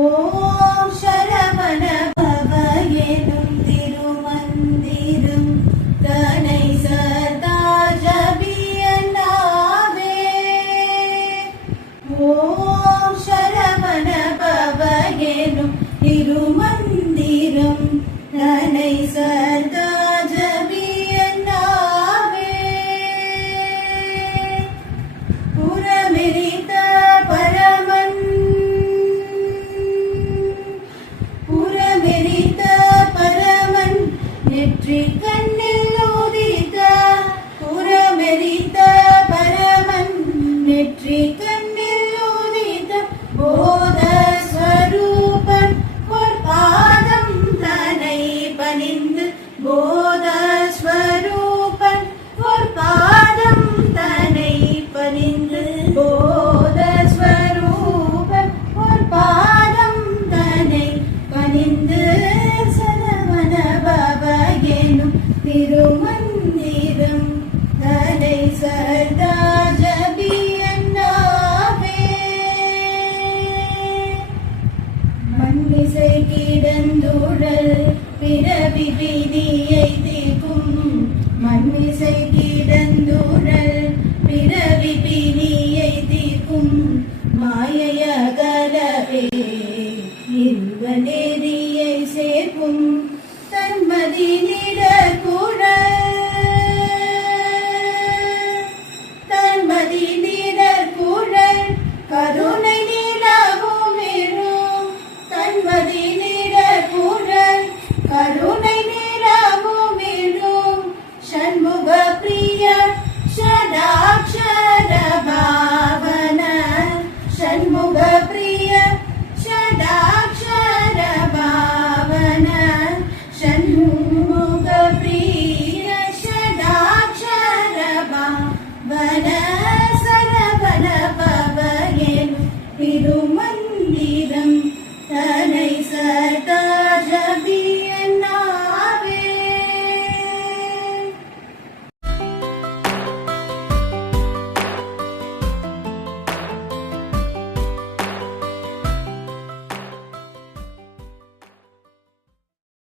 ஓம் சரவண பவ எனும் திருமந்திரம். கணை சதா ஜபியனாவே ஓம் சரவண பவ எனும் நெற்றி கண்ணில் ஊதித்த புறமெரித்த பரமன். நெற்றி அம்பிசை கிடந்தூழல் பிறவி பீதியை தீர்க்கும். மண்மிசை கிடந்தூழல் பிறவி பீதியை தீர்க்கும். மாயையகலவே இருவநேரியை சேர்க்கும். தன்மதி நிட கூழல் प्रिय षडाक्षर भावन षण्मुख प्रिय षडाक्षर भावन षण्मुख प्रिय षडाक्षर भावन सरबल पवयेनु तिरुम